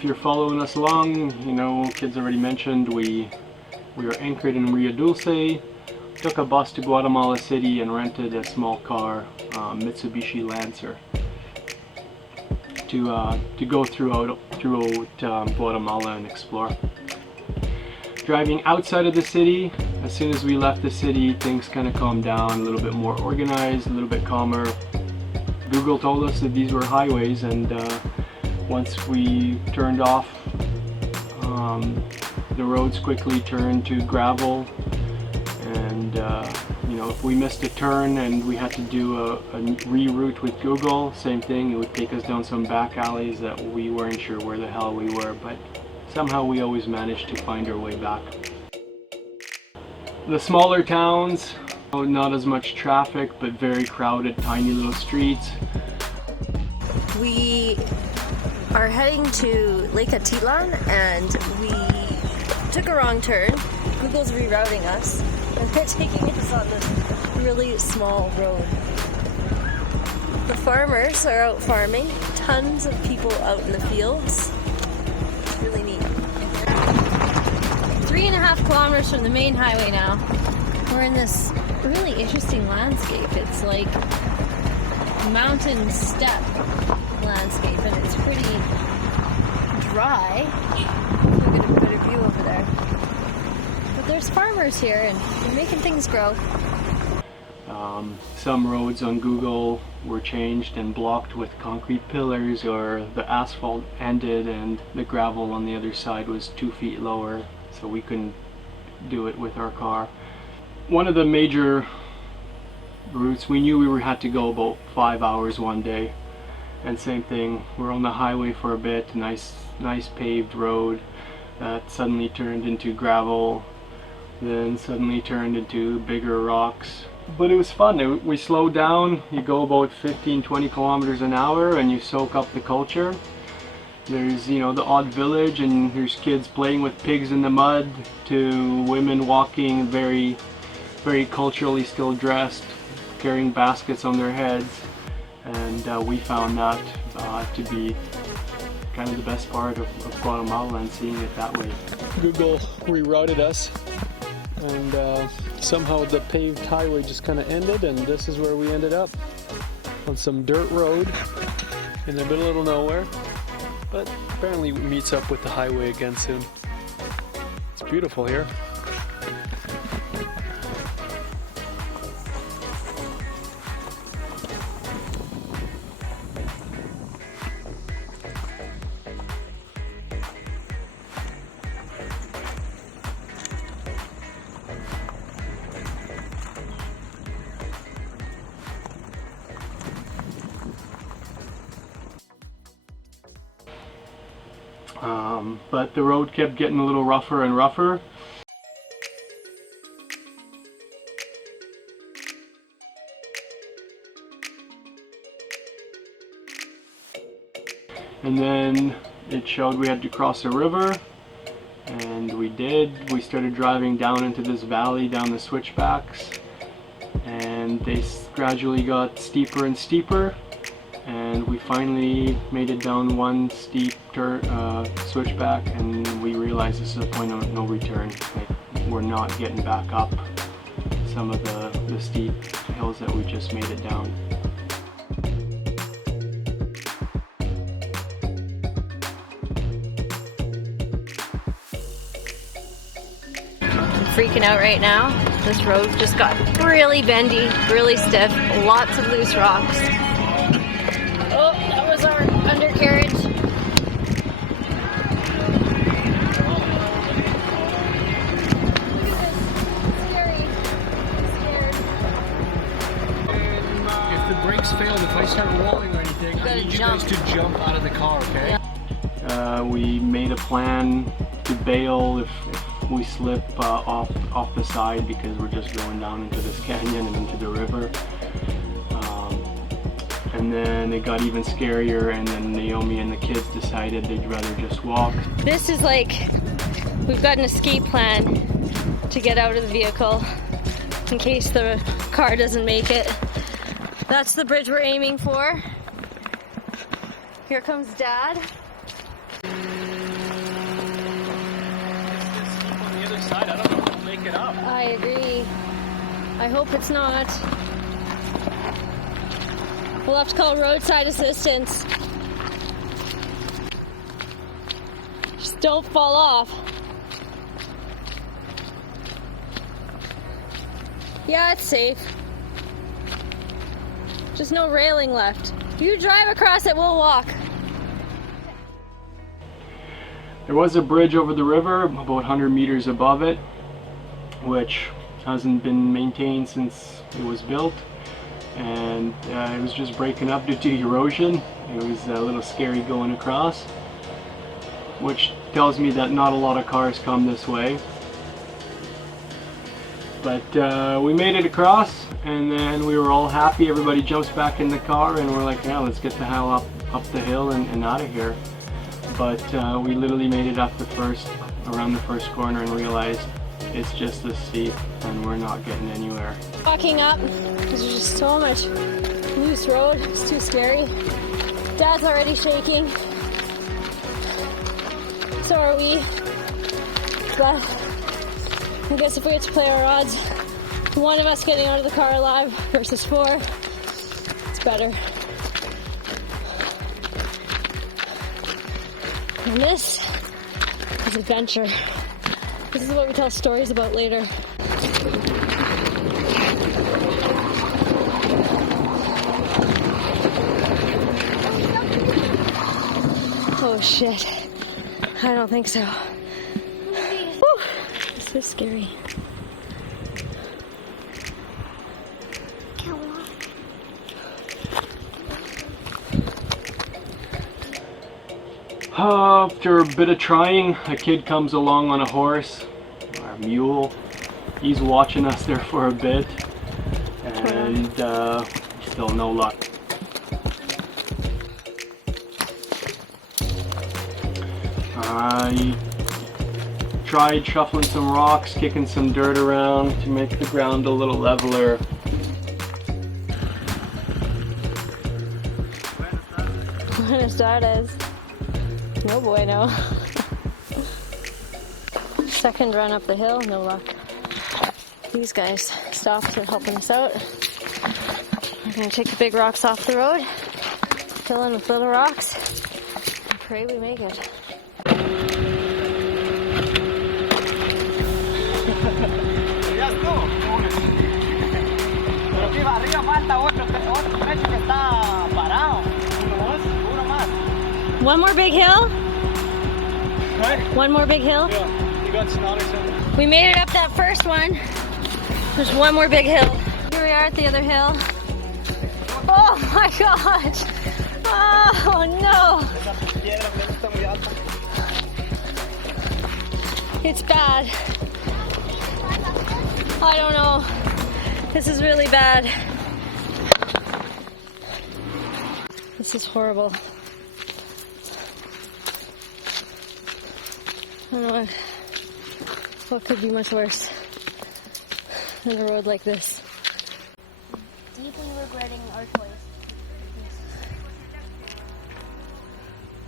if you're following us along, you know, kids already mentioned we were anchored in Rio Dulce, took a bus to Guatemala City and rented a small car, Mitsubishi Lancer, to go throughout Guatemala and explore. Driving outside of the city, as soon as we left the city, things kind of calmed down, a little bit more organized, a little bit calmer. Google told us that these were highways, and once we turned off, the roads quickly turned to gravel, and you know, if we missed a turn and we had to do a reroute with Google, same thing, it would take us down some back alleys that we weren't sure where the hell we were, but somehow we always managed to find our way back. The smaller towns, not as much traffic, but very crowded, tiny little streets. We are heading to Lake Atitlan, and we took a wrong turn. Google's rerouting us, and they're taking us on this really small road. The farmers are out farming, tons of people out in the fields. It's really neat. 3.5 kilometers from the main highway now. We're in this really interesting landscape. It's like mountain steppe landscape, and it's pretty dry. We'll get a better view over there. But there's farmers here, and they're making things grow. Some roads on Google were changed and blocked with concrete pillars, or the asphalt ended and the gravel on the other side was 2 feet lower, so we couldn't do it with our car. One of the major routes, we knew we had to go about 5 hours one day, and same thing, we're on the highway for a bit, nice paved road that suddenly turned into gravel, then suddenly turned into bigger rocks. But it was fun. We slowed down. You go about 15-20 kilometers an hour and you soak up the culture. There's, you know, the odd village, and there's kids playing with pigs in the mud, to women walking very culturally still dressed, carrying baskets on their heads, and we found that to be kind of the best part of Guatemala, and seeing it that way. Google rerouted us, and somehow the paved highway just kind of ended, and this is where we ended up, on some dirt road in the middle of nowhere, but apparently it meets up with the highway again soon. It's beautiful here. But the road kept getting a little rougher and rougher. And then it showed we had to cross a river, and we did. We started driving down into this valley, down the switchbacks, and they gradually got steeper and steeper, and we finally made it down one steep switchback, and we realized this is a point of no return. Like, we're not getting back up some of the steep hills that we just made it down. I'm freaking out right now. This road just got really bendy, really stiff, lots of loose rocks. Oh, that was our undercarriage. If the brakes fail, if I start rolling or anything, I need you guys to jump out of the car, okay? Yeah. We made a plan to bail if we slip off the side, because we're just going down into this canyon and into the river. And then it got even scarier, and then Naomi and the kids decided they'd rather just walk. This is like, we've got an escape plan to get out of the vehicle in case the car doesn't make it. That's the bridge we're aiming for. Here comes Dad. side, I don't know if we'll make it up. I agree. I hope it's not. We'll have to call roadside assistance. Just don't fall off. Yeah, it's safe. Just no railing left. You drive across it, we'll walk. There was a bridge over the river about 100 meters above it, which hasn't been maintained since it was built, and it was just breaking up due to erosion. It was a little scary going across, which tells me that not a lot of cars come this way. But we made it across, and then we were all happy. Everybody jumps back in the car, and we're like, yeah, let's get the hell up the hill and out of here. But we literally made it up around the first corner and realized it's just this steep and we're not getting anywhere. Walking up, there's just so much loose road, it's too scary. Dad's already shaking. So are we. But I guess if we had to play our odds, one of us getting out of the car alive versus 4, it's better. And this is adventure. This is what we tell stories about later. Oh shit. I don't think so. Whew. This is scary. After a bit of trying, a kid comes along on a horse, or a mule. He's watching us there for a bit, and still no luck. I tried shuffling some rocks, kicking some dirt around to make the ground a little leveler. Buenos tardes. No bueno. Second run up the hill, no luck. These guys stopped and helping us out. We're gonna take the big rocks off the road, fill in with little rocks, and pray we make it. One more big hill? What? One more big hill? Yeah, you got snow or something? We made it up that first one. There's one more big hill. Here we are at the other hill. Oh my gosh! Oh no! It's bad. I don't know. This is really bad. This is horrible. I don't know what could be much worse than a road like this. Deeply regretting our choice.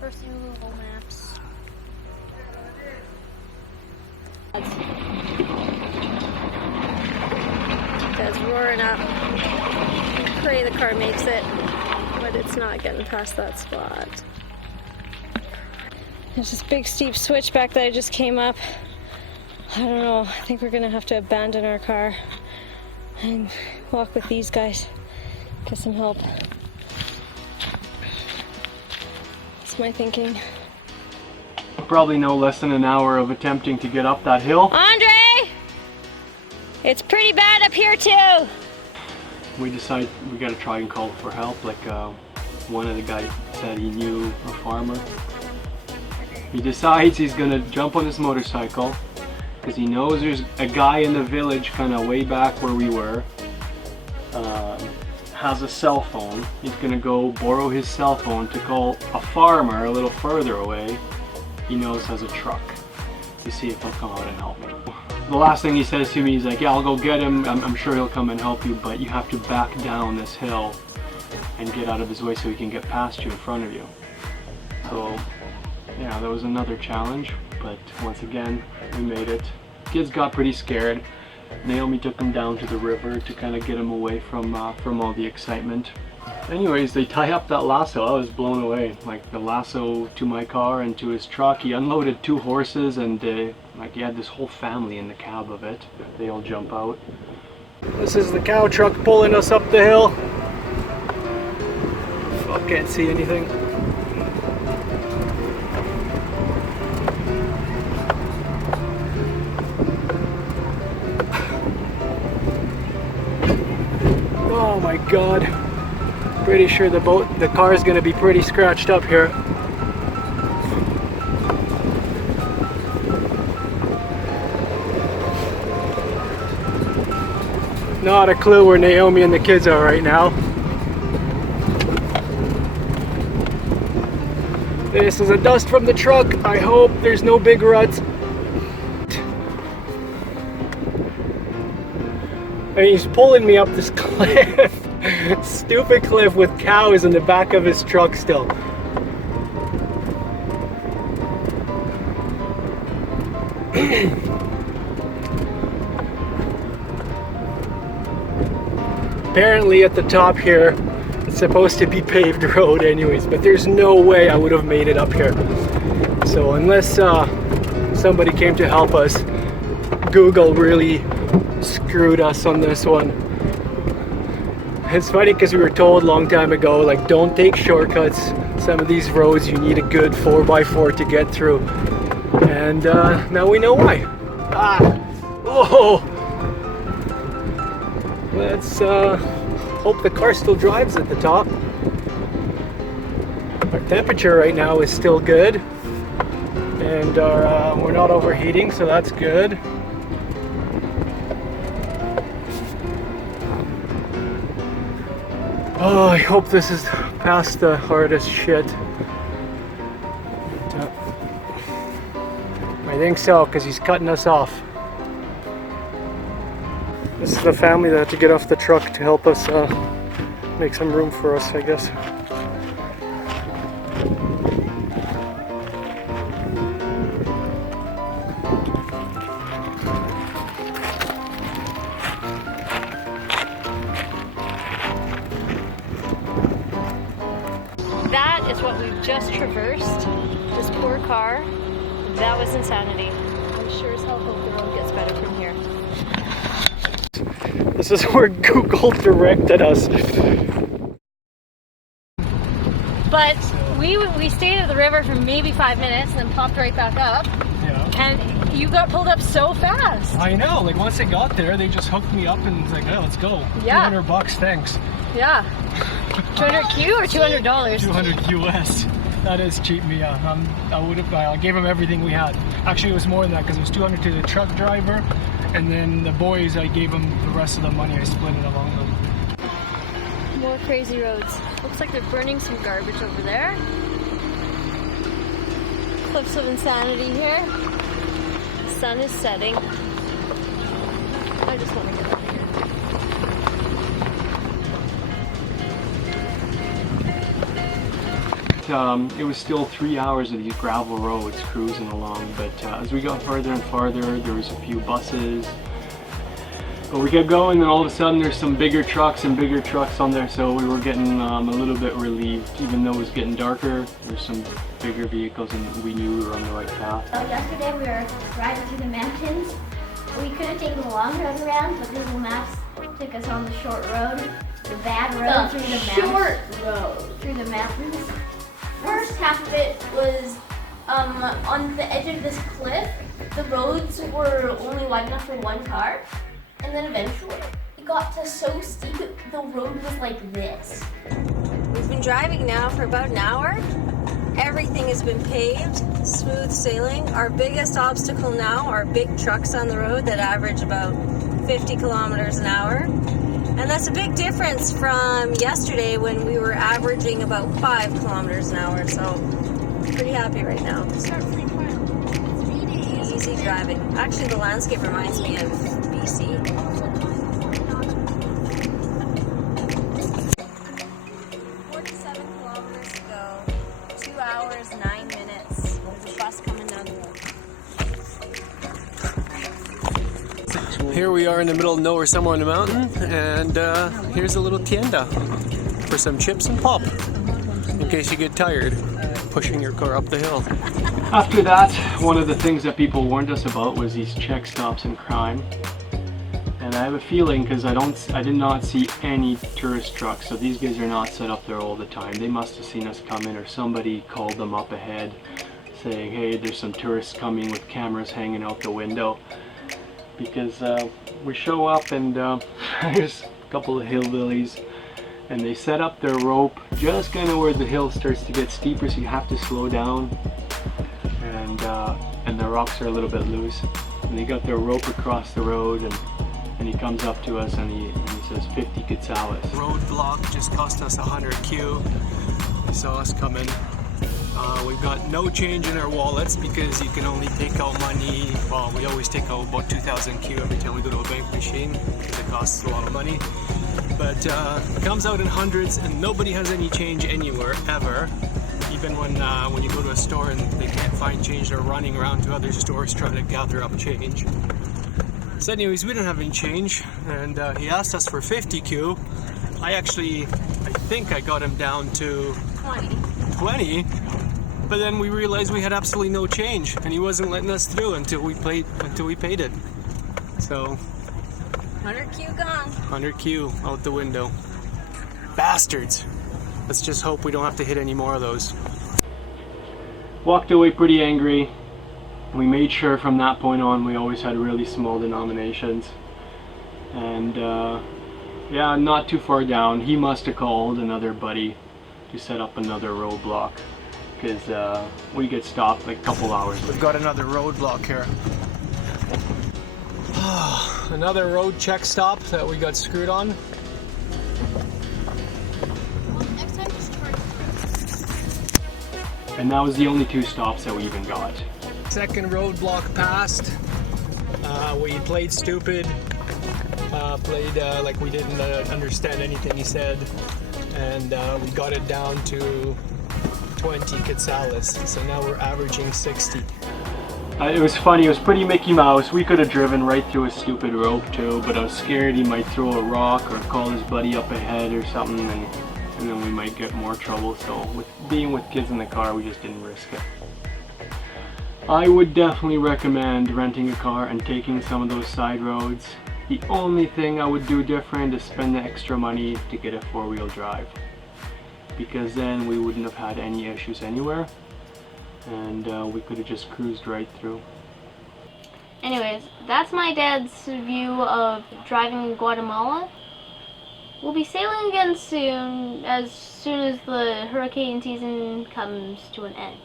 Cursing Google Maps. Dad's roaring up. Pray the car makes it, but it's not getting past that spot. There's this big steep switchback that I just came up. I don't know, I think we're gonna have to abandon our car and walk with these guys, get some help. That's my thinking. Probably no less than an hour of attempting to get up that hill. Andre! It's pretty bad up here too! We decided we gotta try and call for help, like one of the guys said he knew a farmer. He decides he's gonna jump on his motorcycle because he knows there's a guy in the village kind of way back where we were, has a cell phone. He's gonna go borrow his cell phone to call a farmer a little further away he knows has a truck to see if he'll come out and help me. The last thing he says to me is like, yeah, I'll go get him, I'm sure he'll come and help you, but you have to back down this hill and get out of his way so he can get past you in front of you. So yeah, that was another challenge, but once again, we made it. Kids got pretty scared. Naomi took them down to the river to kind of get them away from all the excitement. Anyways, they tie up that lasso. I was blown away. Like the lasso to my car and to his truck. He unloaded 2 horses and like he had this whole family in the cab of it. They all jump out. This is the cow truck pulling us up the hill. I can't see anything. Oh my god. Pretty sure the car is going to be pretty scratched up here. Not a clue where Naomi and the kids are right now. This is the dust from the truck. I hope there's no big ruts. And he's pulling me up this cliff. Stupid cliff with cows in the back of his truck still. Apparently at the top here it's supposed to be paved road anyways, but there's no way I would have made it up here. So unless somebody came to help us, Google really screwed us on this one. It's funny because we were told a long time ago, like, don't take shortcuts. Some of these roads you need a good 4x4 to get through. And now we know why. Whoa! Let's hope the car still drives at the top. Our temperature right now is still good. And we're not overheating, so that's good. Oh, I hope this is past the hardest shit. I think so, because he's cutting us off. This is the family that had to get off the truck to help us make some room for us, I guess. That is what we've just traversed. This poor car. That was insanity. I sure as hell hope the road gets better from here. This is where Google directed us. But we stayed at the river for maybe 5 minutes and then popped right back up. Yeah. And you got pulled up so fast. I know, like once they got there, they just hooked me up and was like, oh, let's go. Yeah. $200, thanks. Yeah. 200 Q or $200? 200 US. That is cheap me. I gave him everything we had. Actually, it was more than that because it was 200 to the truck driver, and then the boys, I gave them the rest of the money. I split it among them. More crazy roads. Looks like they're burning some garbage over there. Cliffs of insanity here. The sun is setting. I just want to get out of here. It was still 3 hours of these gravel roads cruising along, but as we got farther and farther, there was a few buses. But we kept going, and all of a sudden there's some bigger trucks and bigger trucks on there, so we were getting a little bit relieved. Even though it was getting darker, there's some bigger vehicles and we knew we were on the right path. Yesterday we were riding through the mountains. We could have taken the long road around, but Google Maps took us on the short road. The bad road through the mountains. Short road. Through the mountains. First half of it was on the edge of this cliff. The roads were only wide enough for one car. And then eventually it got to so steep the road was like this. We've been driving now for about an hour. Everything has been paved, smooth sailing. Our biggest obstacle now are big trucks on the road that average about 50 kilometers an hour. And that's a big difference from yesterday when we were averaging about 5 kilometers an hour. So pretty happy right now. Easy driving. Actually, the landscape reminds me of BC. 47 kilometers to go. 2 hours, 9 minutes. There's a bus coming down the road. Here we are in the middle of nowhere, somewhere on the mountain, and here's a little tienda for some chips and pop, in case you get tired pushing your car up the hill. After that, one of the things that people warned us about was these check stops and crime. And I have a feeling, because I did not see any tourist trucks, so these guys are not set up there all the time. They must have seen us come in, or somebody called them up ahead saying, hey, there's some tourists coming with cameras hanging out the window. Because we show up and there's a couple of hillbillies, and they set up their rope just kind of where the hill starts to get steeper, so you have to slow down, and the rocks are a little bit loose, and they got their rope across the road, and he comes up to us and he says 50 quetzales. Roadblock just cost us 100 Q. He saw us coming. We've got no change in our wallets because you can only take out money. Well, we always take out about 2,000 Q every time we go to a bank machine because it costs a lot of money. But it comes out in hundreds, and nobody has any change anywhere ever. Even when you go to a store and they can't find change, they're running around to other stores trying to gather up change. So anyways, we don't have any change, and he asked us for 50 Q. I think I got him down to 20, but then we realized we had absolutely no change, and he wasn't letting us through until we paid it. So 100 Q gone. 100 Q out the window. Bastards. Let's just hope we don't have to hit any more of those. Walked away pretty angry. We made sure from that point on we always had really small denominations. And yeah, not too far down, he must have called another buddy to set up another roadblock, because we get stopped like a couple hours. We've got another roadblock here. Another road check stop that we got screwed on. Next time just charge. And that was the only 2 stops that we even got. Second roadblock passed. We played stupid. Played like we didn't understand anything he said. And we got it down to 20 quetzales. So now we're averaging 60. It was funny, it was pretty Mickey Mouse. We could have driven right through a stupid rope too, but I was scared he might throw a rock or call his buddy up ahead or something, and then we might get more trouble. So being with kids in the car, we just didn't risk it. I would definitely recommend renting a car and taking some of those side roads. The only thing I would do different is spend the extra money to get a 4-wheel drive, because then we wouldn't have had any issues anywhere, and we could have just cruised right through. Anyways, that's my dad's view of driving in Guatemala. We'll be sailing again soon as the hurricane season comes to an end.